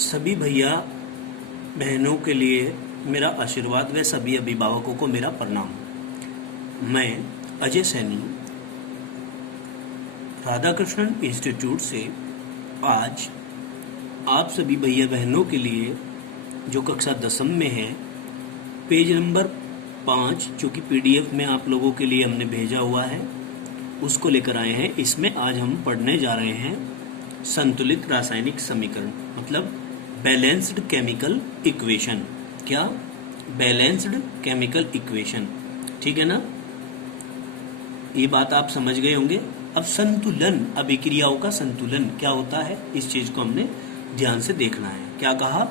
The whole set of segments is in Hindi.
सभी भैया बहनों के लिए मेरा आशीर्वाद व सभी अभिभावकों को मेरा प्रणाम। मैं अजय सैनी राधाकृष्णन इंस्टीट्यूट से आज आप सभी भैया बहनों के लिए जो कक्षा 10वीं में है पेज नंबर 5 जो कि PDF में आप लोगों के लिए हमने भेजा हुआ है उसको लेकर आए हैं। इसमें आज हम पढ़ने जा रहे हैं संतुलित रासायनिक समीकरण, मतलब बैलेंस्ड केमिकल इक्वेशन। क्या? बैलेंस्ड केमिकल इक्वेशन, ठीक है ना? ये बात आप समझ गए होंगे। अब संतुलन, अभिक्रियाओं का संतुलन क्या होता है, इस चीज को हमने ध्यान से देखना है। क्या कहा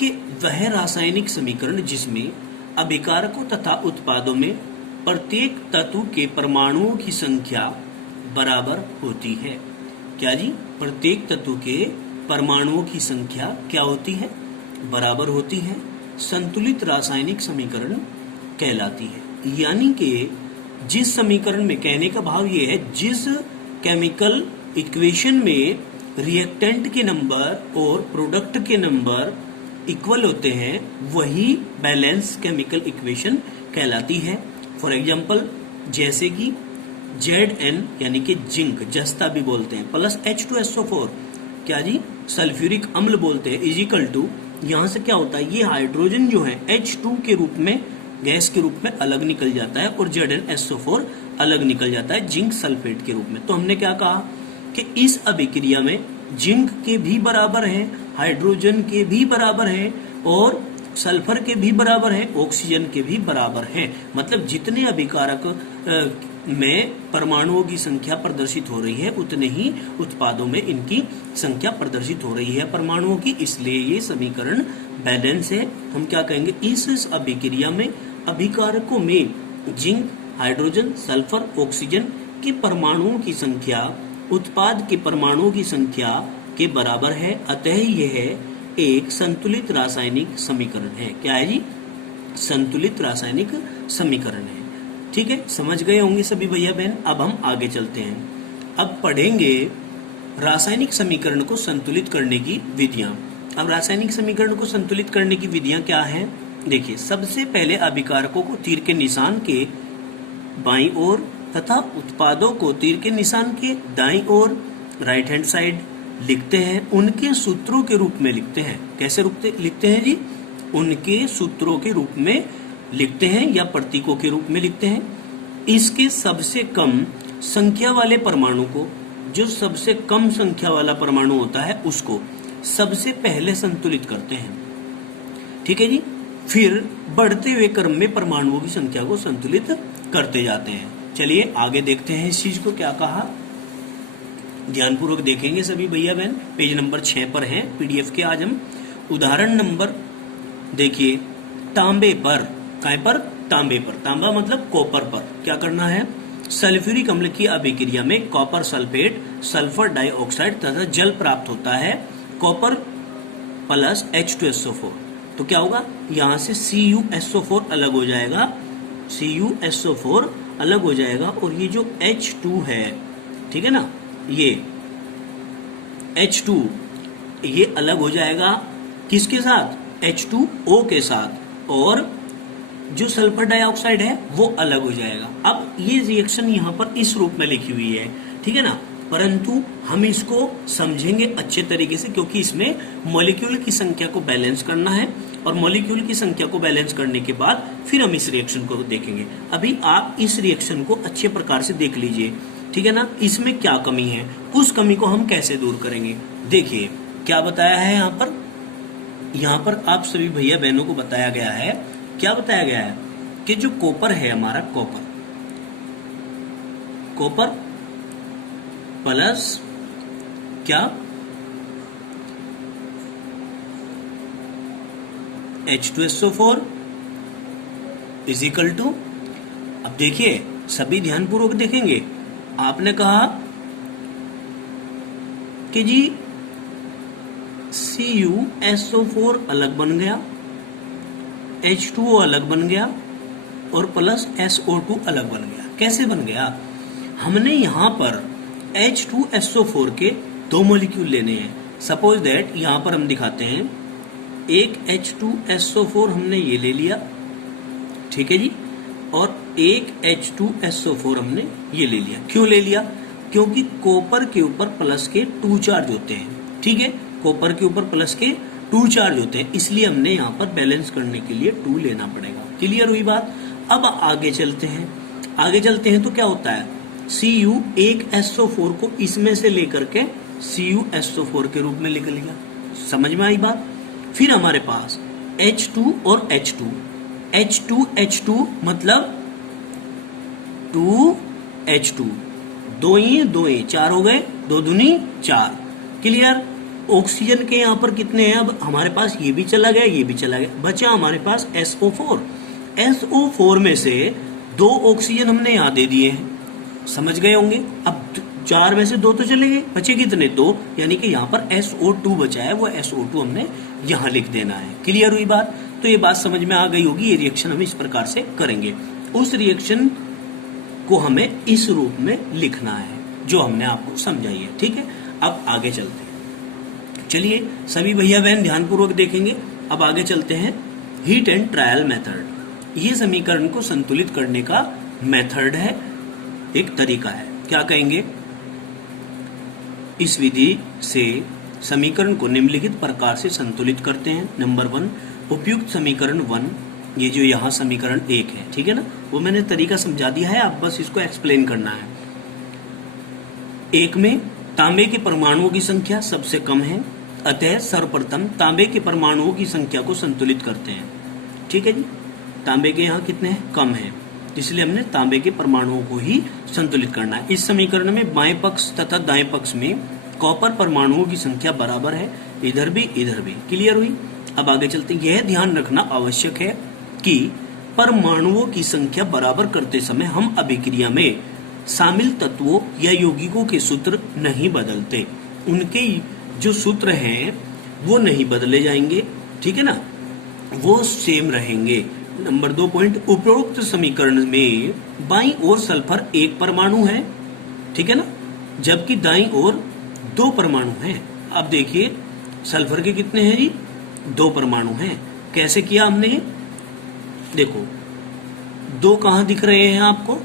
कि वह रासायनिक समीकरण जिसमें अभिकारकों तथा उत्पादों में प्रत्येक तत्व के परमाणुओं की संख्या बराबर होती है। क्या जी? प्रत्येक तत्व के परमाणुओं की संख्या क्या होती है? बराबर होती है, संतुलित रासायनिक समीकरण कहलाती है। यानी कि जिस समीकरण में, कहने का भाव ये है, जिस केमिकल इक्वेशन में रिएक्टेंट के नंबर और प्रोडक्ट के नंबर इक्वल होते हैं वही बैलेंस केमिकल इक्वेशन कहलाती है। फॉर एग्जाम्पल, जैसे कि Zn यानी कि जिंक, जस्ता भी बोलते हैं, प्लस H2SO4 क्या जी? सल्फ्यूरिक अम्ल बोलते हैं, इजिकल टू, यहाँ से क्या होता है, ये हाइड्रोजन जो है H2 के रूप में, गैस के रूप में अलग निकल जाता है और ZnSO4 अलग निकल जाता है जिंक सल्फेट के रूप में। तो हमने क्या कहा कि इस अभिक्रिया में जिंक के भी बराबर है, हाइड्रोजन के भी बराबर है और सल्फर के भी बराबर है, ऑक्सीजन के भी बराबर है। मतलब जितने अभिकारक में परमाणुओं की संख्या प्रदर्शित हो रही है उतने ही उत्पादों में इनकी संख्या प्रदर्शित हो रही है परमाणुओं की, इसलिए ये समीकरण बैलेंस है। हम क्या कहेंगे, इस अभिक्रिया में अभिकारकों में जिंक, हाइड्रोजन, सल्फर, ऑक्सीजन के परमाणुओं की संख्या उत्पाद के परमाणुओं की संख्या के बराबर है, अतः यह एक संतुलित रासायनिक समीकरण है। क्या है जी? संतुलित रासायनिक समीकरण है। ठीक है, समझ गए होंगे सभी भैया बहन। अब हम आगे चलते हैं। अब पढ़ेंगे रासायनिक समीकरण को संतुलित करने की विधियां। अब रासायनिक समीकरण को संतुलित करने की विधियां क्या हैं? देखिए, सबसे पहले अभिकारकों को तीर के निशान के बाईं ओर तथा उत्पादों को तीर के निशान के दाईं ओर, राइट हैंड साइड लिखते हैं। उनके सूत्रों के रूप में लिखते हैं। कैसे लिखते हैं जी? उनके सूत्रों के रूप में लिखते हैं या प्रतीकों के रूप में लिखते हैं। इसके सबसे कम संख्या वाले परमाणु को, जो सबसे कम संख्या वाला परमाणु होता है उसको सबसे पहले संतुलित करते हैं। ठीक है जी? फिर बढ़ते हुए क्रम में परमाणुओं की संख्या को संतुलित करते जाते हैं। चलिए आगे देखते हैं इस चीज को क्या कहा। ध्यानपूर्वक देखेंगे सभी भैया बहन। पेज नंबर 6 पर है PDF के। आज हम उदाहरण नंबर देखिए, तांबे पर, काय पर? तांबे पर। तांबा मतलब कॉपर पर। क्या करना है? सल्फ्यूरिक अम्ल की अभिक्रिया में कॉपर सल्फेट, सल्फर डाइऑक्साइड तथा जल प्राप्त होता है, कॉपर प्लस H2SO4। तो क्या होगा, यहाँ से CuSO4 अलग हो जाएगा, CuSO4 अलग हो जाएगा और ये जो H2 है, ठीक है ना, ये H2 ये अलग हो जाएगा किसके साथ? H2O के साथ, और जो सल्फर डाइऑक्साइड है वो अलग हो जाएगा। अब ये रिएक्शन यहाँ पर इस रूप में लिखी हुई है, ठीक है ना, परंतु हम इसको समझेंगे अच्छे तरीके से क्योंकि इसमें मॉलिक्यूल की संख्या को बैलेंस करना है और मॉलिक्यूल की संख्या को बैलेंस करने के बाद फिर हम इस रिएक्शन को देखेंगे। अभी आप इस रिएक्शन को अच्छे प्रकार से देख लीजिए, ठीक है ना। इसमें क्या कमी है, उस कमी को हम कैसे दूर करेंगे। देखिए क्या बताया है यहाँ पर आप सभी भैया बहनों को बताया गया है, क्या बताया गया है कि जो कॉपर है हमारा, कॉपर प्लस क्या? H2SO4 इज इक्वल टू, अब देखिए सभी ध्यानपूर्वक देखेंगे। आपने कहा कि जी CuSO4 अलग बन गया, H2O अलग बन गया और प्लस SO2 अलग बन गया। कैसे बन गया? हमने यहाँ पर H2SO4 के दो मॉलिक्यूल लेने हैं, सपोज दैट यहां पर हम दिखाते हैं एक H2SO4 हमने ये ले लिया, ठीक है जी, और एक H2SO4 हमने ये ले लिया। क्यों ले लिया? क्योंकि कॉपर के ऊपर प्लस के 2 चार्ज होते हैं, ठीक है, कॉपर के ऊपर प्लस के 2 चार्ज होते हैं, इसलिए हमने यहाँ पर बैलेंस करने के लिए 2 लेना पड़ेगा। क्लियर हुई बात? अब आगे चलते हैं। आगे चलते हैं तो क्या होता है, Cu एक SO4 को इसमें से लेकर के CuSO4 के रूप में लिख लिया। समझ में आई बात? फिर हमारे पास H2 और H2, H2 मतलब 2H2, दो ही 4 हो गए, 2 दूनी 4। क्लियर? ऑक्सीजन के यहाँ पर कितने हैं? अब हमारे पास ये भी चला गया, ये भी चला गया, बचा हमारे पास SO4। SO4 में से 2 ऑक्सीजन हमने यहाँ दे दिए हैं, समझ गए होंगे। अब 4 में से 2 तो चले गए, बचे कितने? 2, यानी कि यहाँ पर SO2 बचा है, वो SO2 हमने यहाँ लिख देना है। क्लियर हुई बात? तो ये बात समझ में आ गई होगी। ये रिएक्शन हम इस प्रकार से करेंगे, उस रिएक्शन को हमें इस रूप में लिखना है जो हमने आपको समझाई है, ठीक है। अब आगे चलते हैं, चलिए सभी भैया बहन ध्यानपूर्वक देखेंगे। अब आगे चलते हैं, हीट एंड ट्रायल मेथड। ये समीकरण को संतुलित करने का मेथड है, एक तरीका है। क्या कहेंगे? इस विधि से समीकरण को निम्नलिखित प्रकार से संतुलित करते हैं। नंबर 1, उपयुक्त समीकरण 1, ये जो यहाँ समीकरण 1 है, ठीक है ना, वो मैंने तरीका समझा दिया है, आप बस इसको एक्सप्लेन करना है। 1 में तांबे के परमाणुओं की संख्या सबसे कम है, अतः सर्वप्रथम तांबे के परमाणुओं की संख्या को संतुलित करते हैं। ठीक है जी, तांबे के यहाँ कितने हैं? कम है, इसलिए हमने तांबे के परमाणुओं को ही संतुलित करना है। इस समीकरण में बाएं पक्ष तथा दाएं पक्ष में कॉपर परमाणुओं की संख्या बराबर है, इधर भी इधर भी। क्लियर हुई? अब आगे चलते हैं। यह ध्यान रखना आवश्यक है कि परमाणुओं की संख्या बराबर करते समय हम अभिक्रिया में शामिल तत्वों या यौगिकों के सूत्र नहीं बदलते, उनके जो सूत्र हैं वो नहीं बदले जाएंगे, ठीक है ना, वो सेम रहेंगे। नंबर 2 पॉइंट, उपरोक्त समीकरण में बाईं ओर सल्फर 1 परमाणु है, ठीक है ना, जबकि दाईं ओर 2 परमाणु हैं। अब देखिए सल्फर के कितने हैं जी? 2 परमाणु हैं। कैसे किया हमने? देखो 2 कहाँ दिख रहे हैं आपको?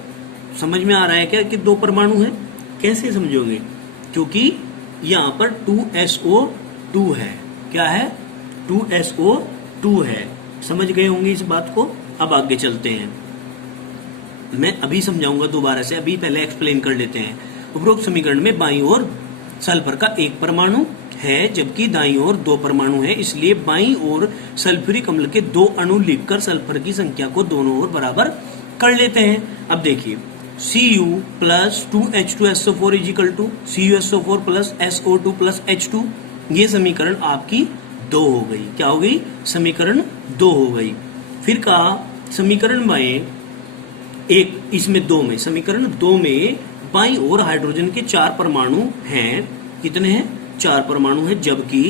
समझ में आ रहा है क्या कि 2 परमाणु हैं? कैसे समझोगे? क्योंकि यहाँ पर 2SO2 है। क्या है? 2SO2 है। समझ गए होंगे इस बात को। अब आगे चलते हैं, मैं अभी समझाऊंगा दोबारा से, अभी पहले एक्सप्लेन कर लेते हैं। उपरोक्त समीकरण में बाईं ओर सल्फर का 1 परमाणु है, जबकि दाईं ओर 2 परमाणु है, इसलिए बाईं ओर सल्फ्यूरिक अम्ल के 2 अणु लिखकर सल्फर की संख्या को दोनों ओर बराबर कर लेते हैं। अब देखिए Cu plus 2H2SO4 equal to CuSO4 plus SO2 plus H2, ये समीकरण आपकी 2 हो गई। क्या हो गई? समीकरण 2 हो गई। फिर कहा समीकरण बाएं एक, इसमें 2 में, समीकरण 2 में बाईं ओर हाइड्रोजन के 4 परमाणु हैं। कितने हैं? 4 परमाणु हैं, जबकि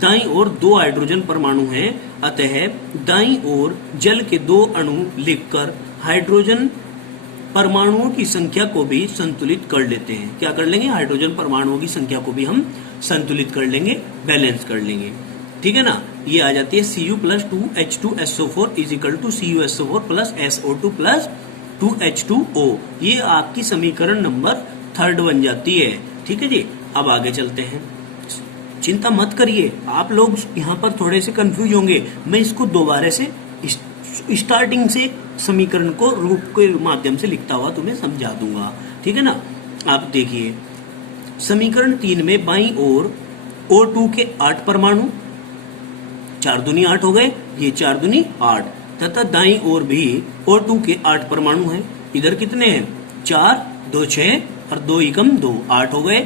दाईं ओर 2 हाइड्रोजन परमाणु हैं, अतः दाईं ओर जल के 2 अणु लिखकर हाइड्रोजन परमाणुओं की संख्या को भी संतुलित कर लेते हैं। क्या कर लेंगे? हाइड्रोजन परमाणुओं की संख्या को भी हम संतुलित कर लेंगे, बैलेंस कर लेंगे, ठीक है ना। ये आ जाती है Cu plus 2H2SO4 equal to CuSO4 plus SO2 plus 2H2O। ये आपकी समीकरण नंबर 3 बन जाती है, ठीक है जी। अब आगे चलते हैं। चिंता मत करिए, आप लोग यहाँ पर थोड़े से कंफ्यूज होंगे, मैं इसको दोबारा से स्टार्टिंग से समीकरण को रूप के माध्यम से लिखता हुआ तुम्हें समझा दूंगा, ठीक है ना। आप देखिए समीकरण 3 में बाईं ओर O2 के 8 परमाणु, 4 दूनी 8 हो गए, ये 4 दूनी 8, तथा दाईं ओर भी O2 के 8 परमाणु हैं। इधर कितने हैं? 4, 2 6 और 2 एकम 2, 8 हो गए,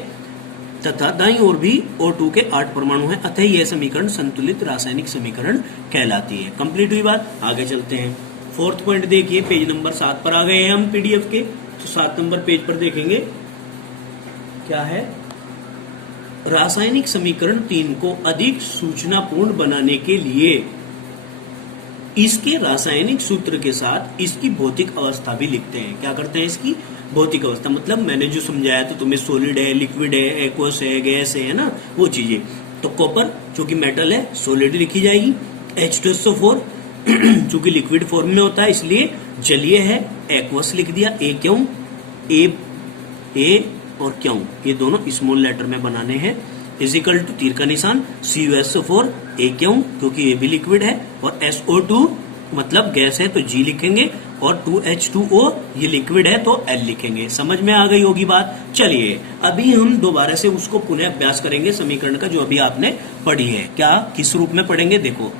तथा दाईं ओर भी O2 के 8 परमाणु हैं, अतः यह समीकरण संतुलित रासायनिक समीकरण कहलाती है। कंप्लीट हुई बात। आगे चलते हैं। 4th पॉइंट देखिए, पेज नंबर 7 पर आ गए हैं हम PDF के, तो 7 नंबर पेज पर देखेंगे क्या है। रासायनिक समीकरण 3 को अधिक सूचनापूर्ण बनाने के लिए इसके रासायनिक सूत्र के साथ इसकी भौतिक अवस्था भी लिखते हैं। क्या करते हैं? इसकी भौतिक अवस्था, मतलब मैंने जो समझाया तो तुम्हें, सॉलिड है, लिक्विड है, एक्वस है, गैस है ना, वो चीजें। तो कॉपर चूंकि मेटल है सॉलिड लिखी जाएगी, H2SO4 चूंकि लिक्विड फॉर्म में होता है इसलिए जलीय है, एक्वस लिख दिया। ए क्यों, ए और क्यों ये दोनों स्मॉल लेटर में बनाने हैं। इजिकल टू तीर का निशान CuSO4 ए क्यों क्योंकि ये भी लिक्विड है, और SO2 मतलब गैस है तो G लिखेंगे, और 2H2O ये लिक्विड है तो L लिखेंगे। समझ में आ गई होगी बात। चलिए अभी हम दोबारा से उसको पुनः अभ्यास करेंगे समीकरण का जो अभी आपने पढ़ी है। क्या किस रूप में पढ़ेंगे, देखो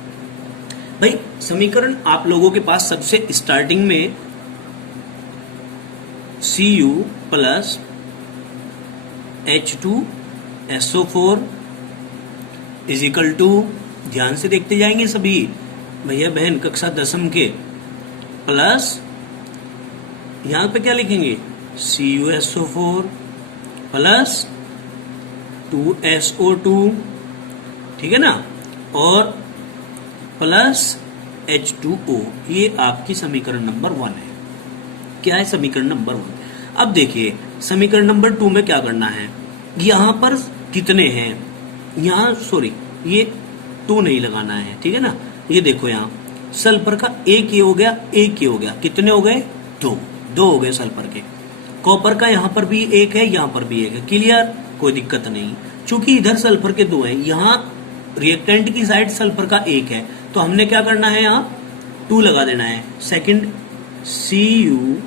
भाई समीकरण आप लोगों के पास सबसे स्टार्टिंग में Cu plus H2SO4 is equal to, ध्यान से देखते जाएंगे सभी भैया बहन कक्षा दसम के, प्लस यहां पे क्या लिखेंगे CuSO4 प्लस 2SO2, ठीक है ना, और प्लस H2O। ये आपकी समीकरण नंबर 1 है। क्या है समीकरण नंबर 1। अब देखिए समीकरण नंबर 2 में क्या करना है, यहां पर कितने हैं, यहां सॉरी ये 2 नहीं लगाना है, ठीक है ना। ये देखो यहां सल्फर का एक ये हो गया, एक ये हो गया, कितने हो गए 2 हो गए सल्फर के। कॉपर का यहां पर भी एक है, यहां पर भी एक है, क्लियर, कोई दिक्कत नहीं। चूंकि इधर सल्फर के 2 हैं, यहां रिएक्टेंट की साइड सल्फर का एक है, तो हमने क्या करना है यहाँ 2 लगा देना है। Second Cu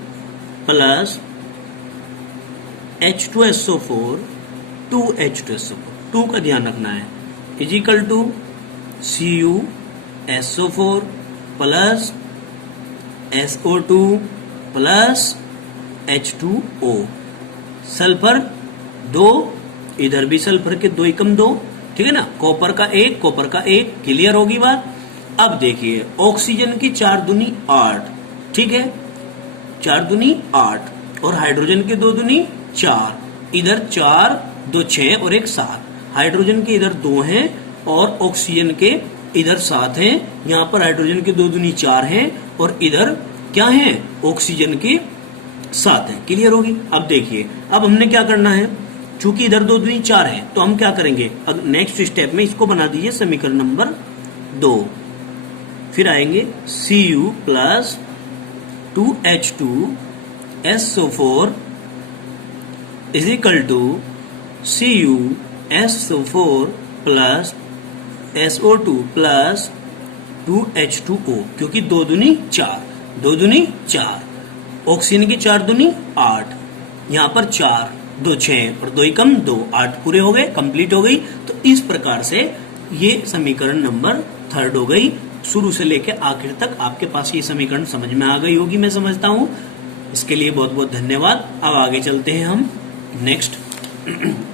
plus H2SO4 2H2SO4 2 का ध्यान रखना है, equal to CuSO4 plus SO2 plus H2O। Sulphur 2, इधर भी सल्फर के 2 एकम 2, ठीक है ना, कॉपर का एक, क्लियर होगी बात। अब देखिए ऑक्सीजन की 4 दूनी 8, ठीक है, 4 दूनी 8, और हाइड्रोजन के 2 दूनी 4, इधर 4 2 6 और 1 7, हाइड्रोजन के इधर 2 हैं और ऑक्सीजन के इधर 7 हैं। यहाँ पर हाइड्रोजन के 2 दूनी 4 हैं और इधर क्या है ऑक्सीजन के 7 हैं, क्लियर होगी। अब देखिए अब हमने क्या करना है, चूंकि इधर 2 दूनी 4 है तो हम क्या करेंगे, अब नेक्स्ट स्टेप में इसको बना दीजिए समीकरण नंबर 2। फिर आएंगे Cu plus 2H2SO4 is equal to CuSO4 plus SO2 plus 2H2O, क्योंकि 2 दूनी 4, ऑक्सीजन की 4 दूनी 8, यहाँ पर 4 2 6 और 2 एकम 2, 8 पूरे हो गए, कंप्लीट हो गई। तो इस प्रकार से ये समीकरण नंबर 3 हो गई। शुरू से लेकर आखिर तक आपके पास ये समीकरण समझ में आ गई होगी, मैं समझता हूं। इसके लिए बहुत बहुत धन्यवाद। अब आगे चलते हैं हम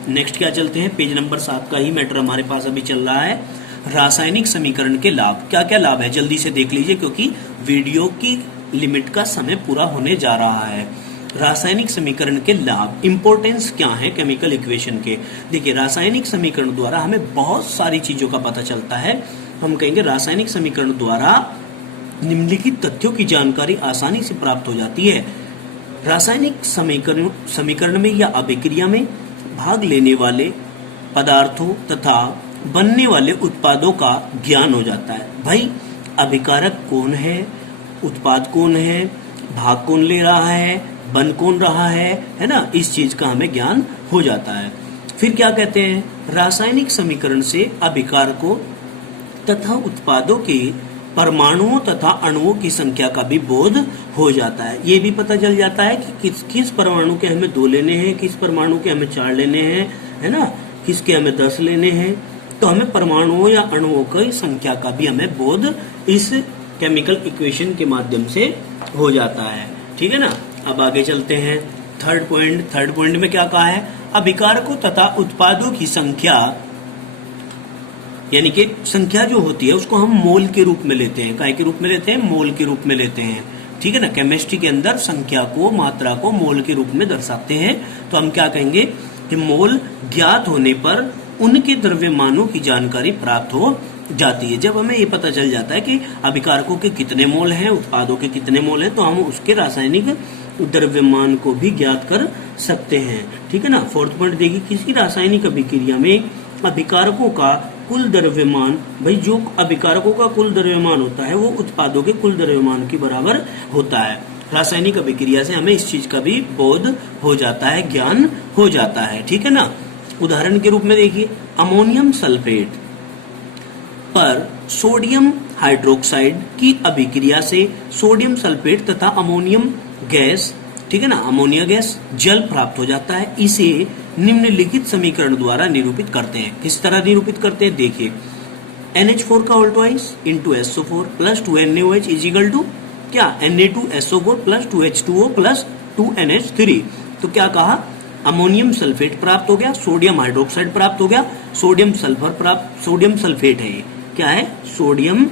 नेक्स्ट क्या चलते हैं, पेज नंबर 7 का ही मैटर हमारे पास अभी चल रहा है। रासायनिक समीकरण के लाभ, क्या क्या लाभ है जल्दी से देख लीजिए क्योंकि वीडियो की लिमिट का समय पूरा होने जा रहा है। रासायनिक समीकरण के लाभ, इंपॉर्टेंस क्या है केमिकल इक्वेशन के। देखिए रासायनिक समीकरण द्वारा हमें बहुत सारी चीजों का पता चलता है। हम कहेंगे रासायनिक समीकरण द्वारा निम्नलिखित तथ्यों की जानकारी आसानी से प्राप्त हो जाती है। रासायनिक समीकरण में या अभिक्रिया में भाग लेने वाले पदार्थों तथा बनने वाले उत्पादों का ज्ञान हो जाता है। भाई अभिकारक कौन है, उत्पाद कौन है, भाग कौन ले रहा है, बन कौन रहा है ना, इस चीज का हमें ज्ञान हो जाता है। फिर क्या कहते हैं, रासायनिक समीकरण से अभिकारकों तथा उत्पादों के परमाणुओं तथा अणुओं की संख्या का भी बोध हो जाता है। ये भी पता चल जाता है कि किस परमाणु के हमें 2 लेने हैं, किस परमाणु के हमें 4 लेने हैं, है ना, किसके हमें 10 लेने हैं। तो हमें परमाणुओं या अणुओं की संख्या का भी हमें बोध इस केमिकल इक्वेशन के माध्यम से हो जाता है, ठीक है ना। अब आगे चलते हैं थर्ड पॉइंट में क्या कहा है, अभिकारकों तथा उत्पादों की संख्या, यानी कि संख्या जो होती है उसको हम मोल के रूप में लेते हैं। काय के रूप में लेते हैं, मोल के रूप में लेते हैं, ठीक है ना। केमिस्ट्री के अंदर संख्या को, मात्रा को मोल के रूप में दर्शाते हैं। तो हम क्या कहेंगे कि मोल ज्ञात होने पर उनके द्रव्यमानों की जानकारी प्राप्त हो जाती है। जब हमें ये पता चल जाता है कि अभिकारकों के कितने मोल हैं, उत्पादों के कितने मोल हैं, तो हम उसके रासायनिक द्रव्यमान को भी ज्ञात कर सकते हैं, ठीक है ना। 4th पॉइंट देखिए, किसी रासायनिक अभिक्रिया में अभिकारकों का कुल द्रव्यमान, भाई जो अभिकारकों का कुल द्रव्यमान होता है वो उत्पादों के कुल द्रव्यमान के बराबर होता है। रासायनिक अभिक्रिया से हमें इस चीज का भी बोध हो जाता है, ज्ञान हो जाता है, ठीक है ना। उदाहरण के रूप में देखिए, अमोनियम सल्फेट पर सोडियम हाइड्रोक्साइड की अभिक्रिया से सोडियम सल्फेट तथा अमोनियम गैस, ठीक है ना, अमोनिया गैस जल प्राप्त हो जाता है। इसे निम्नलिखित समीकरण द्वारा निरूपित करते हैं। किस तरह निरूपित करते हैं, देखिए, NH4 का whole twice into SO4 plus 2NaOH is equal to क्या, Na2SO4 plus 2H2O plus 2NH3। तो क्या कहा, अमोनियम सल्फेट प्राप्त हो गया, सोडियम हाइड्रोक्साइड प्राप्त हो गया, सोडियम सल्फर प्राप्त, सोडियम सल्फेट है ये, क्या है, सोडियम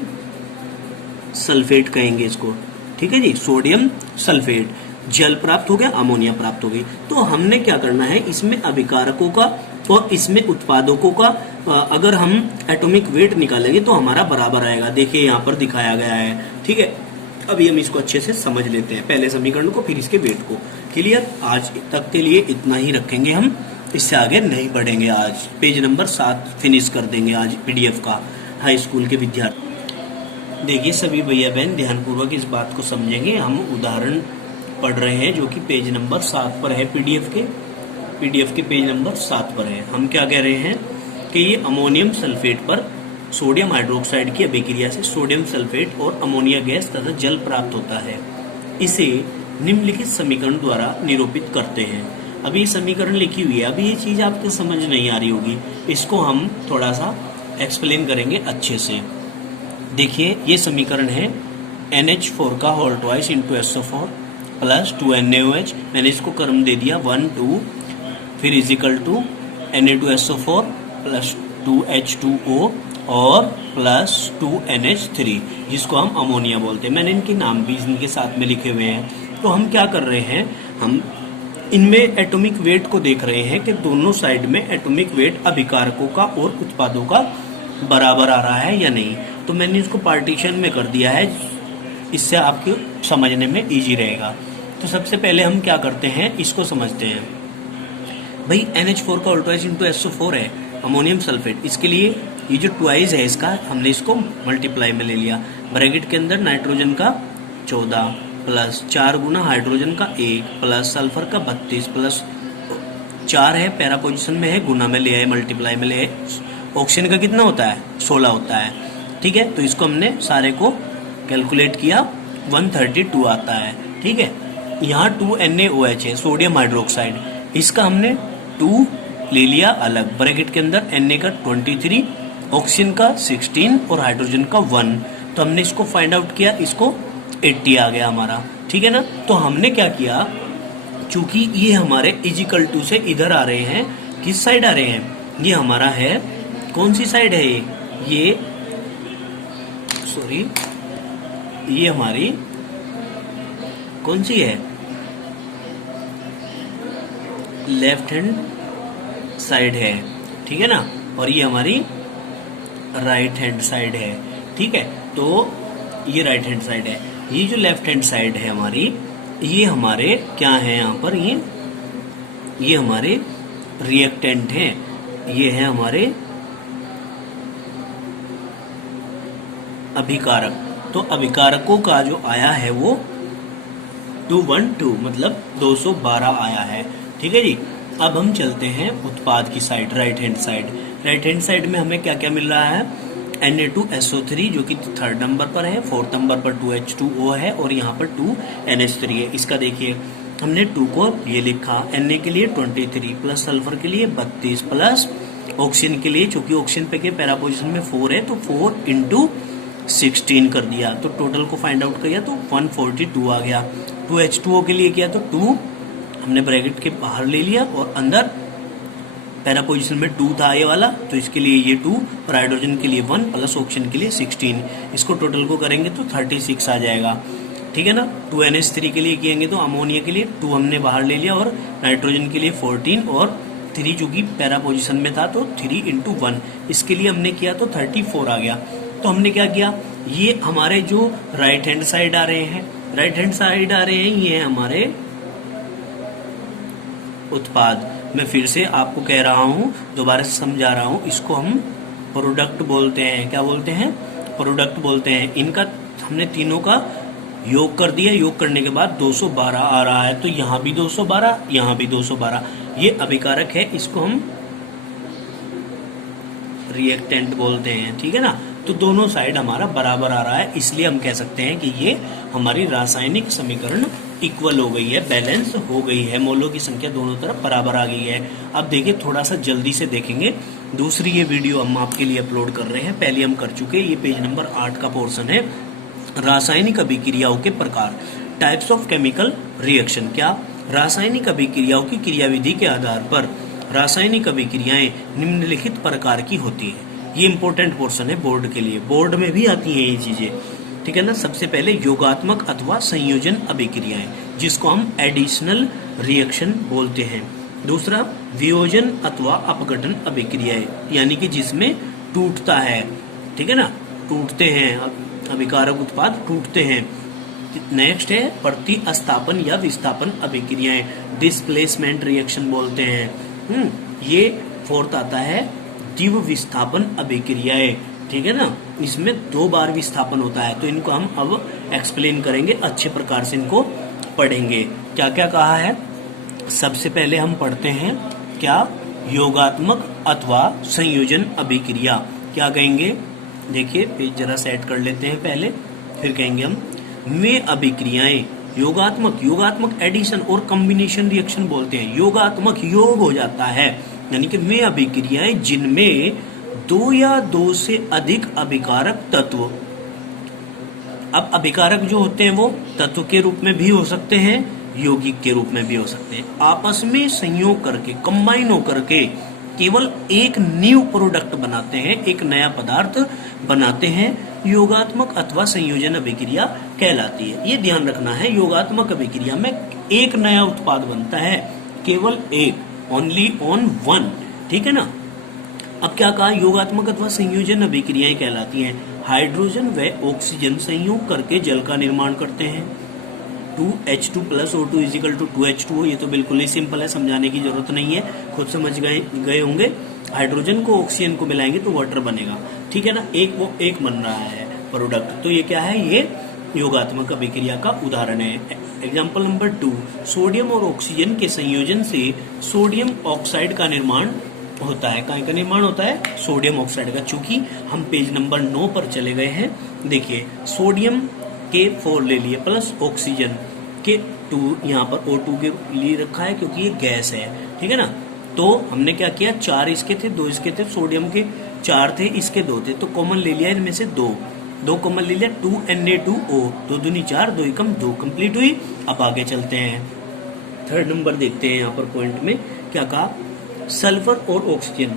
सल्फेट कहेंगे इसको, ठीक है जी, सोडियम सल्फेट, जल प्राप्त हो गया, अमोनिया प्राप्त हो गई। तो हमने क्या करना है, इसमें अभिकारकों का और इसमें उत्पादकों का अगर हम एटॉमिक वेट निकालेंगे तो हमारा बराबर आएगा। देखिए यहाँ पर दिखाया गया है, ठीक है। अभी हम इसको अच्छे से समझ लेते हैं, पहले समीकरण को फिर इसके वेट को। क्लियर, आज तक के लिए इतना ही रखेंगे हम, इससे आगे नहीं बढ़ेंगे। आज पेज नंबर 7 फिनिश कर देंगे आज PDF का, हाई स्कूल के विद्यार्थी। देखिए सभी भैया बहन ध्यानपूर्वक इस बात को समझेंगे। हम उदाहरण पढ़ रहे हैं जो कि पेज नंबर 7 पर है, PDF के पेज नंबर 7 पर है। हम क्या कह रहे हैं कि ये अमोनियम सल्फेट पर सोडियम हाइड्रोक्साइड की अभिक्रिया से सोडियम सल्फेट और अमोनिया गैस तथा जल प्राप्त होता है। इसे निम्नलिखित समीकरण द्वारा निरूपित करते हैं। अभी समीकरण लिखी हुई है, अभी ये चीज आपको समझ नहीं आ रही होगी, इसको हम थोड़ा सा एक्सप्लेन करेंगे अच्छे से। देखिए ये समीकरण है NH4 का whole twice into SO4 plus 2NaOH, मैंने इसको क्रम दे दिया 1 2, फिर is equal to Na2SO4 plus 2H2O और प्लस 2NH3, जिसको हम अमोनिया बोलते हैं। मैंने इनके नाम भी इनके साथ में लिखे हुए हैं। तो हम क्या कर रहे हैं, हम इनमें एटॉमिक वेट को देख रहे हैं कि दोनों साइड में एटॉमिक वेट अभिकारकों का और उत्पादों का बराबर आ रहा है या नहीं। तो मैंने इसको पार्टीशन में कर दिया है, इससे आपको समझने में इजी रहेगा। तो सबसे पहले हम क्या करते हैं, इसको समझते हैं। भाई NH4 का उल्टा इंटू SO4 है, अमोनियम सल्फेट, इसके लिए ये जो ट्वाइस है इसका, हमने इसको मल्टीप्लाई में ले लिया। ब्रैकेट के अंदर नाइट्रोजन का 14 प्लस 4 गुना हाइड्रोजन का 1 प्लस सल्फर का 32 प्लस 4 है, पैरा पोजिशन में है, गुना में ले आए, मल्टीप्लाई में ले आए। ऑक्सीजन का कितना होता है, 16 होता है, ठीक है। तो इसको हमने सारे को कैलकुलेट किया, 132 आता है, ठीक है। यहाँ 2NaOH है, सोडियम हाइड्रोक्साइड, इसका हमने 2 ले लिया अलग, ब्रैकेट के अंदर Na का 23, ऑक्सीजन का 16 और हाइड्रोजन का 1। तो हमने इसको फाइंड आउट किया, इसको 80 आ गया हमारा, ठीक है ना। तो हमने क्या किया, चूंकि ये हमारे इजिकल टू से इधर आ रहे हैं, किस साइड आ रहे हैं, ये हमारा है, कौन सी साइड है ये सॉरी, ये हमारी कौन सी है, लेफ्ट हैंड साइड है, ठीक है ना, और ये हमारी राइट हैंड साइड है, ठीक है। तो ये राइट हैंड साइड है, ये जो लेफ्ट हैंड साइड है हमारी, ये हमारे क्या है यहाँ पर, ये हमारे रिएक्टेंट हैं, ये है हमारे अभिकारक। तो अभिकारकों का जो आया है वो 212 मतलब 212 आया है, ठीक है जी। अब हम चलते हैं उत्पाद की side, right hand side. Right hand side में हमें क्या क्या मिल रहा है, Na2SO3 जो कि 3rd नंबर पर है, 4th नंबर पर 2H2O है और यहाँ पर 2NH3 है। इसका देखिए हमने 2 को ये लिखा, Na के लिए 23 प्लस सल्फर के लिए 32 प्लस ऑक्सीजन के लिए, चूंकि ऑक्सीजन पे के पैरा पोजिशन में 4 है तो 4 इंटू 16 कर दिया। तो टोटल को फाइंड आउट किया तो 142 आ गया। 2H2O के लिए किया तो 2 हमने ब्रैकेट के बाहर ले लिया और अंदर पैरा पोजिशन में 2 था ये वाला, तो इसके लिए ये 2 और हाइड्रोजन के लिए 1 प्लस ऑक्सीजन के लिए 16। इसको टोटल को करेंगे तो 36 आ जाएगा, ठीक है ना। 2NH3 के लिए किएंगे तो अमोनिया के लिए 2 हमने बाहर ले लिया और नाइट्रोजन के लिए 14 और 3 चूंकि पैरा पोजिशन में था तो 3 इंटू 1, इसके लिए हमने किया तो 34 आ गया। तो हमने क्या किया, ये हमारे जो राइट हैंड साइड आ रहे हैं, राइट हैंड साइड आ रहे हैं, ये हमारे उत्पाद। मैं फिर से आपको कह रहा हूं, दोबारा से समझा रहा हूं, इसको हम प्रोडक्ट बोलते हैं। क्या बोलते हैं? प्रोडक्ट बोलते हैं। इनका हमने तीनों का योग कर दिया, योग करने के बाद 212 आ रहा है, तो यहाँ भी 212, यहाँ भी 212, ये अभिकारक है, इसको हम रिएक्टेंट बोलते हैं। ठीक है ना? तो दोनों साइड हमारा बराबर आ रहा है, इसलिए हम कह सकते हैं कि ये हमारी रासायनिक समीकरण इक्वल हो गई है, बैलेंस हो गई है, मोलों की संख्या दोनों तरफ बराबर आ गई है। अब देखिए थोड़ा सा जल्दी से देखेंगे, दूसरी ये वीडियो हम आपके लिए अपलोड कर रहे हैं, पहले हम कर चुके, ये पेज नंबर 8 का पोर्शन है, रासायनिक अभिक्रियाओं के प्रकार, टाइप्स ऑफ केमिकल रिएक्शन। क्या? रासायनिक अभिक्रियाओं की क्रियाविधि के आधार पर रासायनिक अभिक्रियाएं निम्नलिखित प्रकार की होती है। ये इंपॉर्टेंट पोर्शन है बोर्ड के लिए, बोर्ड में भी आती हैं ये चीजें। ठीक है ना? सबसे पहले योगात्मक अथवा संयोजन अभिक्रियाएं, जिसको हम एडिशनल रिएक्शन बोलते हैं। दूसरा, वियोजन अथवा अपघटन अभिक्रियाएं, यानी कि जिसमें टूटता है। ठीक है ना? टूटते हैं, अभिकारक उत्पाद टूटते हैं। नेक्स्ट है प्रतिस्थापन या विस्थापन अभिक्रियाएं, डिस्प्लेसमेंट रिएक्शन बोलते हैं। ये फोर्थ आता है द्विव विस्थापन अभिक्रियाएं। ठीक है ना? इसमें 2 बार विस्थापन होता है, तो इनको हम अब एक्सप्लेन करेंगे, अच्छे प्रकार से इनको पढ़ेंगे। क्या क्या कहा है? सबसे पहले हम पढ़ते हैं क्या? योगात्मक अथवा संयोजन अभिक्रिया। क्या कहेंगे? देखिए पेज जरा सेट कर लेते हैं पहले, फिर कहेंगे हम वे अभिक्रियाएं योगात्मक एडिशन और कॉम्बिनेशन रिएक्शन बोलते हैं। योगात्मक योग हो जाता है, यानी कि वे अभिक्रियाएं जिनमें 2 या 2 से अधिक अभिकारक तत्व, अब अभिकारक जो होते हैं वो तत्व के रूप में भी हो सकते हैं, यौगिक के रूप में भी हो सकते हैं, आपस में संयोग करके, कंबाइन होकर के केवल एक न्यू प्रोडक्ट बनाते हैं, एक नया पदार्थ बनाते हैं, योगात्मक अथवा संयोजन अभिक्रिया कहलाती है। ये ध्यान रखना है, योगात्मक अभिक्रिया में एक नया उत्पाद बनता है, केवल एक, ओनली ऑन वन। ठीक है ना? अब क्या कहा? योगात्मक अथवा संयोजन अभिक्रियाएं कहलाती हैं, हाइड्रोजन व ऑक्सीजन संयोग करके जल का निर्माण करते हैं। 2H2 plus O2 is equal to 2H2O, ये तो बिल्कुल ही सिंपल है, समझाने की जरूरत नहीं है, खुद समझ गए होंगे। हाइड्रोजन को ऑक्सीजन को मिलाएंगे तो वाटर बनेगा। ठीक है ना? एक बन रहा है प्रोडक्ट, तो ये क्या है? ये योगात्मक अभिक्रिया का उदाहरण है। एग्जाम्पल नंबर 2, सोडियम और ऑक्सीजन के संयोजन से सोडियम ऑक्साइड का निर्माण होता है। काय का निर्माण होता है? सोडियम ऑक्साइड का। चूंकि हम पेज नंबर 9 पर चले गए हैं, देखिए सोडियम के 4 ले लिए प्लस ऑक्सीजन के 2, यहाँ पर O2 के लिए रखा है क्योंकि ये गैस है। ठीक है ना? तो हमने क्या किया? 4 इसके थे, 2 इसके थे, सोडियम के 4 थे, इसके 2 थे, तो कॉमन ले लिया इनमें से 2 कॉमन ले लिया, 2Na2O, 2 दूनी 4, 2 एकम 2, कंप्लीट हुई। अब आगे चलते हैं, थर्ड नंबर देखते हैं। यहाँ पर पॉइंट में क्या कहा? सल्फर और ऑक्सीजन,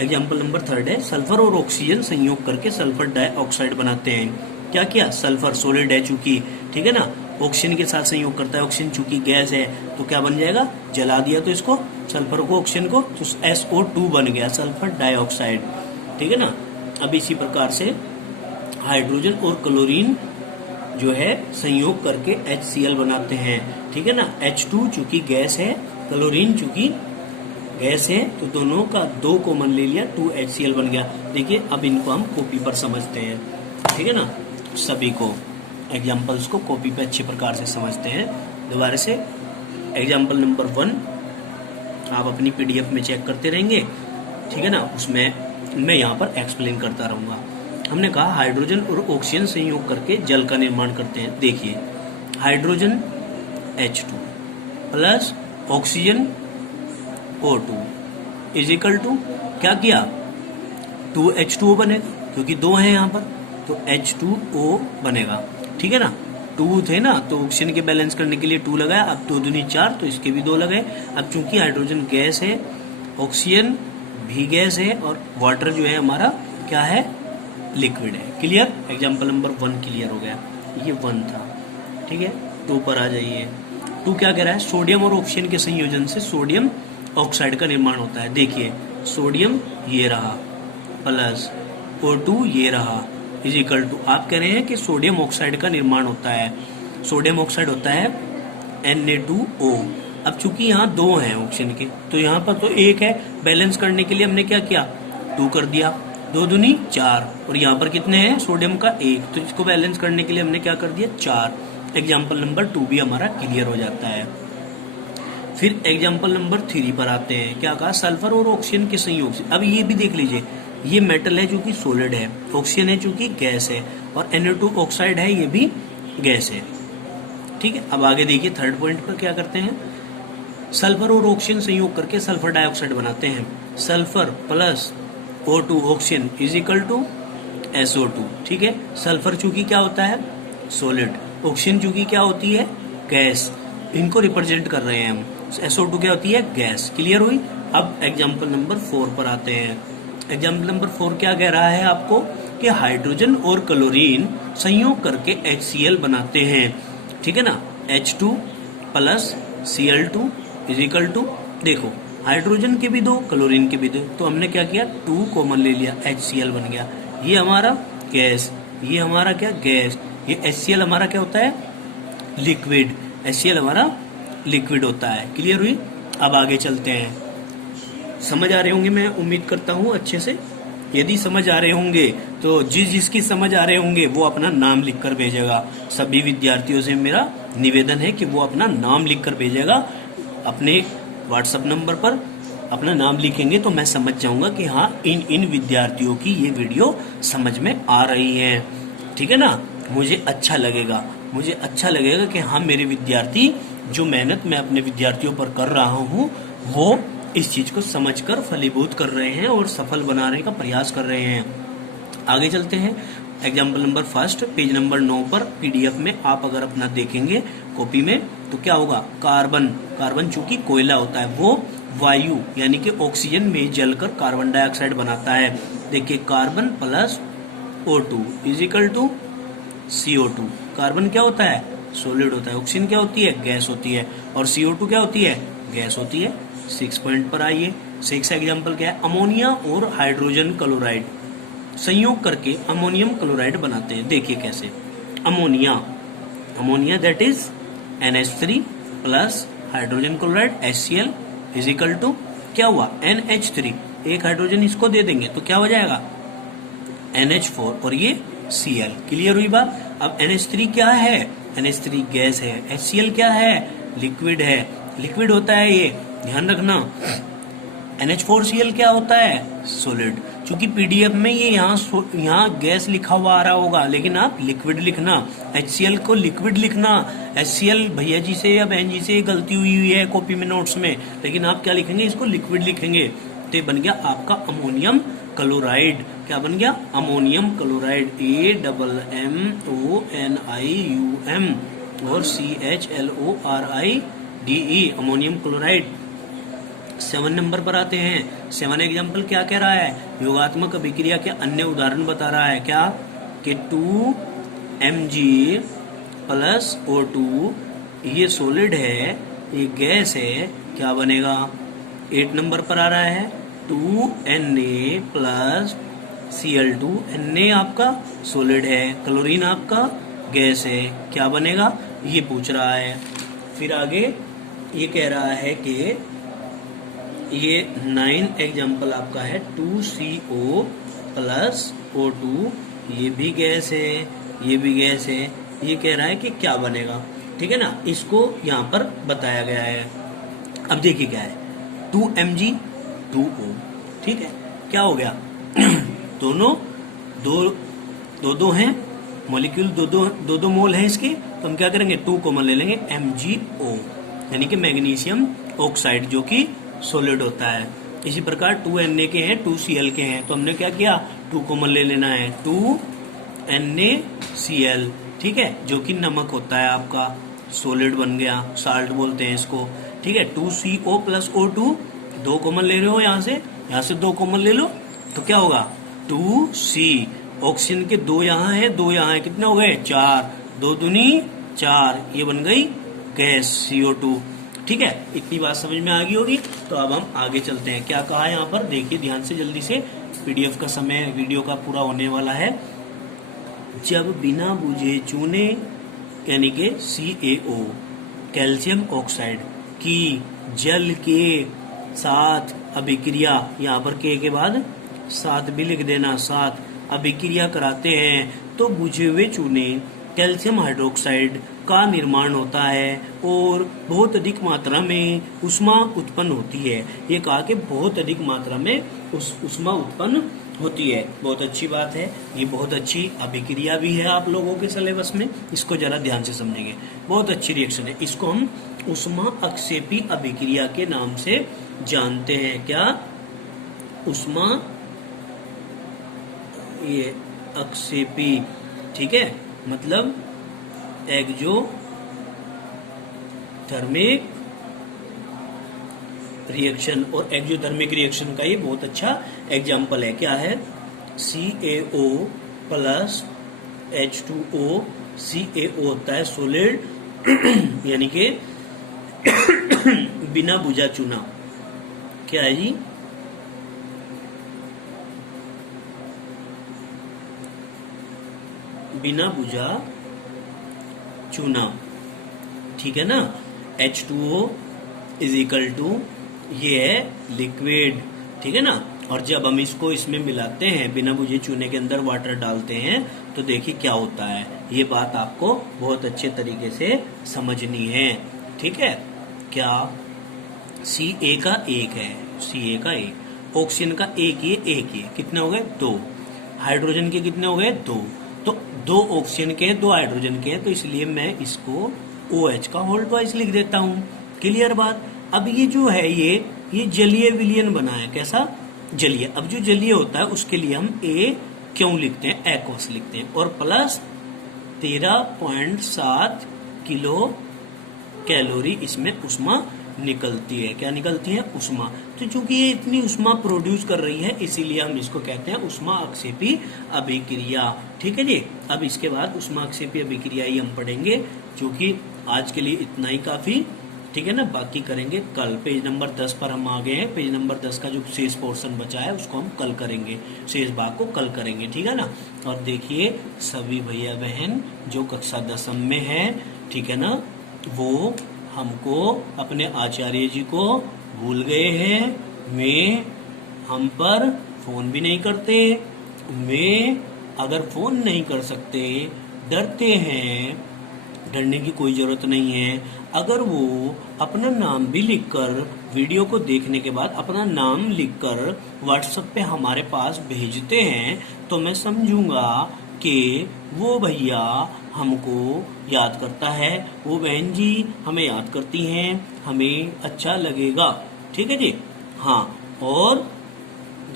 एग्जाम्पल नंबर 3 है, सल्फर और ऑक्सीजन संयोग करके सल्फर डाइऑक्साइड बनाते हैं। क्या किया? सल्फर सॉलिड है चूंकि, ठीक है ना, ऑक्सीजन के साथ संयोग करता है, ऑक्सीजन चूंकि गैस है तो क्या बन जाएगा? जला दिया तो इसको, सल्फर को, ऑक्सीजन को, तो SO2 बन गया, सल्फर डाइऑक्साइड। ठीक है ना? अब इसी प्रकार से हाइड्रोजन और क्लोरीन जो है संयोग करके HCl बनाते हैं। ठीक है ना? H2 चूंकि गैस है, क्लोरीन चूंकि गैस है, तो दोनों का 2 कॉमन ले लिया, 2HCl बन गया। देखिए अब इनको हम कॉपी पर समझते हैं। ठीक है ना? सभी को एग्जाम्पल्स को कॉपी पे अच्छे प्रकार से समझते हैं। दोबारा से एग्जाम्पल नंबर 1 आप अपनी PDF में चेक करते रहेंगे। ठीक है ना? उसमें मैं यहाँ पर एक्सप्लेन करता रहूंगा। हमने कहा हाइड्रोजन और ऑक्सीजन संयोग करके जल का निर्माण करते हैं। देखिए hydrogen H2 plus oxygen O2 is equal to, क्या किया? 2H2O बनेगा, क्योंकि 2 है यहाँ पर, तो H2O बनेगा। ठीक है ना? 2 थे ना, तो ऑक्सीजन के बैलेंस करने के लिए 2 लगाया, अब 2 दूनी 4, तो इसके भी 2 लगाए। अब चूंकि हाइड्रोजन गैस है, ऑक्सीजन भी गैस है, और वाटर जो है हमारा क्या है? लिक्विड है। क्लियर? एग्जाम्पल नंबर 1 क्लियर हो गया, ये 1 था। ठीक है? 2 पर आ जाइए। 2 क्या कह रहा है? सोडियम और ऑक्सीजन के संयोजन से सोडियम ऑक्साइड का निर्माण होता है। देखिए सोडियम ये रहा प्लस O2 ये रहा इज इक्वल टू, आप कह रहे हैं कि सोडियम ऑक्साइड का निर्माण होता है। सोडियम ऑक्साइड होता है Na2O। अब चूंकि यहाँ 2 हैं ऑक्सीजन के, तो यहाँ पर तो 1 है, बैलेंस करने के लिए हमने क्या किया? 2 कर दिया। 2 दूनी 4, और यहाँ पर कितने हैं सोडियम का 1, तो इसको बैलेंस करने के लिए हमने क्या कर दिया 4। एग्जाम्पल नंबर 2 भी हमारा क्लियर हो जाता है। फिर एग्जाम्पल नंबर 3 पर आते हैं। क्या कहा, सल्फर और ऑक्सीजन के संयोग से। अब ये भी देख लीजिए, ये मेटल है जो कि सॉलिड है, ऑक्सीजन है जो कि गैस है, और Na2 ऑक्साइड है ये भी गैस है। ठीक है, अब आगे देखिए थर्ड पॉइंट पर क्या करते हैं। सल्फर और ऑक्सीजन संयोग करके सल्फर डाइऑक्साइड बनाते हैं। Sulphur plus O2 oxygen is equal to SO2। ठीक है, सल्फर चूंकि क्या होता है सॉलिड, ऑक्सीजन चूंकि क्या होती है गैस, इनको रिप्रेजेंट कर रहे हैं हम। SO2 क्या होती है गैस। क्लियर हुई। अब एग्जाम्पल नंबर 4 पर आते हैं। एग्जाम्पल नंबर 4 क्या कह रहा है आपको कि हाइड्रोजन और क्लोरीन संयोग करके HCl बनाते हैं। ठीक है ना, H2 plus Cl2 is equal to, देखो हाइड्रोजन के भी 2 क्लोरीन के भी 2, तो हमने क्या किया 2 कॉमन ले लिया, HCl बन गया। ये हमारा गैस, ये हमारा क्या गैस, ये HCl हमारा क्या होता है लिक्विड, HCl हमारा लिक्विड होता है। क्लियर हुई। अब आगे चलते हैं। समझ आ रहे होंगे, मैं उम्मीद करता हूँ अच्छे से। यदि समझ आ रहे होंगे तो जिसकी समझ आ रहे होंगे वो अपना नाम लिखकर भेजेगा। सभी विद्यार्थियों से मेरा निवेदन है कि वो अपना नाम लिखकर भेजेगा। अपने व्हाट्सएप नंबर पर अपना नाम लिखेंगे तो मैं समझ जाऊंगा कि हाँ इन विद्यार्थियों की ये वीडियो समझ में आ रही है। ठीक है ना, मुझे अच्छा लगेगा, मुझे अच्छा लगेगा कि हाँ मेरे विद्यार्थी, जो मेहनत मैं अपने विद्यार्थियों पर कर रहा हूँ वो इस चीज को समझकर फलीभूत कर रहे हैं और सफल बनाने का प्रयास कर रहे हैं। आगे चलते हैं। एग्जाम्पल नंबर 1 पेज नंबर 9 पर PDF में आप अगर अपना देखेंगे कॉपी में तो क्या होगा, कार्बन, कार्बन चूंकि कोयला होता है वो वायु यानी कि ऑक्सीजन में जलकर कार्बन डाइऑक्साइड बनाता है। देखिए carbon plus O2 is equal to CO2। Carbon क्या होता है सॉलिड होता है, ऑक्सीजन क्या होती है गैस होती है, और CO2 क्या होती है गैस होती है। 6 पॉइंट पर आइए। 6 एग्जाम्पल क्या है, अमोनिया और हाइड्रोजन क्लोराइड संयोग करके अमोनियम क्लोराइड बनाते हैं। देखिए कैसे, ammonia, ammonia that is NH3 plus hydrogen chloride HCl is equal to क्या हुआ NH3, एक हाइड्रोजन इसको दे देंगे तो क्या हो जाएगा NH4 और ये Cl। क्लियर हुई बात। अब NH3 क्या है, NH3 गैस है, HCl क्या है लिक्विड है, लिक्विड होता है ये ध्यान रखना। NH4Cl क्या होता है सॉलिड। चूंकि PDF में ये यहाँ गैस लिखा हुआ आ रहा होगा लेकिन आप लिक्विड लिखना, HCl को लिक्विड लिखना। HCl भैया जी से या बहन जी से गलती हुई है कॉपी में नोट्स में, लेकिन आप क्या लिखेंगे इसको लिक्विड लिखेंगे। तो बन गया आपका अमोनियम क्लोराइड। क्या बन गया अमोनियम क्लोराइड, AMMONIUM और CHLORIDE अमोनियम क्लोराइड। 7 नंबर पर आते हैं। 7 एग्जाम्पल क्या कह रहा है, योगात्मक अभिक्रिया के अन्य उदाहरण बता रहा है। क्या कि 2Mg प्लस O2 ये सॉलिड है, ये गैस है, क्या बनेगा। 8 नंबर पर आ रहा है 2Na प्लस Cl2। Na आपका सॉलिड है, क्लोरीन आपका गैस है, क्या बनेगा ये पूछ रहा है। फिर आगे ये कह रहा है कि ये 9 एग्जाम्पल आपका है 2CO प्लस O2, ये भी गैस है, ये भी गैस है। ये कह रहा है कि क्या बनेगा। ठीक है ना, इसको यहाँ पर बताया गया है। अब देखिए क्या है 2Mg 2O। ठीक है, क्या हो गया दोनों दो हैं मॉलिक्यूल, दो मोल हैं इसके, तो हम क्या करेंगे 2 कॉमन ले लेंगे MgO यानी कि मैग्नीशियम ऑक्साइड जो कि सॉलिड होता है। इसी प्रकार 2Na के हैं 2Cl के हैं, तो हमने क्या किया 2 कॉमन ले लेना है 2NaCl। ठीक है, जो कि नमक होता है आपका, सॉलिड बन गया, साल्ट बोलते हैं इसको। ठीक है, 2CO प्लस O2 2 कॉमन ले रहे हो, यहाँ से 2 कॉमन ले लो तो क्या होगा 2C। ऑक्सीजन के 2 यहाँ है 2 यहाँ है, कितने हो गए 4, 2 दूनी 4, ये बन गई गैस CO2। ठीक है, इतनी बात समझ में आ गई होगी। तो अब हम आगे चलते हैं। क्या कहा है यहाँ पर देखिए ध्यान से, जल्दी से, PDF का समय वीडियो का पूरा होने वाला है। जब बिना बुझे चूने यानी कि CaO कैल्शियम ऑक्साइड की जल के साथ अभिक्रिया, यहाँ पर के बाद साथ भी लिख देना, साथ अभिक्रिया कराते हैं तो बुझे हुए चूने कैल्शियम हाइड्रोक्साइड का निर्माण होता है और बहुत अधिक मात्रा में ऊष्मा उत्पन्न होती है। ये कहा कि बहुत अधिक मात्रा में ऊष्मा उत्पन्न होती है। बहुत अच्छी बात है, ये बहुत अच्छी अभिक्रिया भी है आप लोगों के सिलेबस में, इसको जरा ध्यान से समझेंगे। बहुत अच्छी रिएक्शन है, इसको हम ऊष्मा अक्षेपी अभिक्रिया के नाम से जानते हैं। क्या? ऊष्मा ये अक्षेपी, ठीक है, मतलब एक्सोथर्मिक रिएक्शन। और एक्सोथर्मिक रिएक्शन का ये बहुत अच्छा एग्जाम्पल है। क्या है? CaO plus H2O। CaO होता है सॉलिड यानी कि बिना बुझा चूना। क्या है जी? बिना बुझा चूना, ठीक है ना। H2O इज इक्वल टू, ये है लिक्विड, ठीक है ना। और जब हम इसको इसमें मिलाते हैं, बिना बुझे चूने के अंदर वाटर डालते हैं, तो देखिए क्या होता है। ये बात आपको बहुत अच्छे तरीके से समझनी है, ठीक है। क्या? Ca का एक है, Ca का एक, ऑक्सीजन का एक, ये कितने हो गए? 2। हाइड्रोजन के कितने हो गए? 2। तो 2 ऑक्सीजन के हैं, 2 हाइड्रोजन के हैं, तो इसलिए मैं इसको OH का होल ट्वाइस लिख देता हूं। क्लियर बात? अब ये जो है ये जलीय विलयन बना है। कैसा? जलीय। अब जो जलीय होता है उसके लिए हम A क्यों लिखते हैं? एक्वस लिखते हैं। और प्लस 13.7 किलो कैलोरी इसमें ऊष्मा निकलती है। क्या निकलती है? ऊष्मा। तो चूंकि ये इतनी ऊष्मा प्रोड्यूस कर रही है, इसीलिए हम इसको कहते हैं ऊष्मा अक्षेपी अभिक्रिया, ठीक है जी। अब इसके बाद ऊष्मा अक्षेपी अभिक्रिया ही हम पढ़ेंगे, जो कि आज के लिए इतना ही काफी, ठीक है ना। बाकी करेंगे कल। पेज नंबर 10 पर हम आ गए हैं। पेज नंबर 10 का जो शेष पोर्शन बचा है उसको हम कल करेंगे, शेष भाग को कल करेंगे, ठीक है ना। और देखिए सभी भैया बहन जो कक्षा 10 में है, ठीक है ना, वो हमको अपने आचार्य जी को भूल गए हैं। वे हम पर फोन भी नहीं करते। वे अगर फोन नहीं कर सकते, डरते हैं, डरने की कोई जरूरत नहीं है। अगर वो अपना नाम भी लिखकर, वीडियो को देखने के बाद अपना नाम लिखकर व्हाट्सएप पे हमारे पास भेजते हैं, तो मैं समझूंगा कि वो भैया हमको याद करता है, वो बहन जी हमें याद करती हैं, हमें अच्छा लगेगा, ठीक है जी। हाँ, और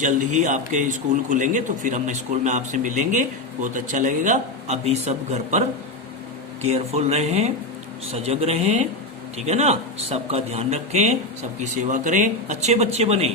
जल्द ही आपके स्कूल खुलेंगे तो फिर हम स्कूल में आपसे मिलेंगे, बहुत अच्छा लगेगा। अभी सब घर पर केयरफुल रहें, सजग रहें, ठीक है ना। सबका ध्यान रखें, सबकी सेवा करें, अच्छे बच्चे बने।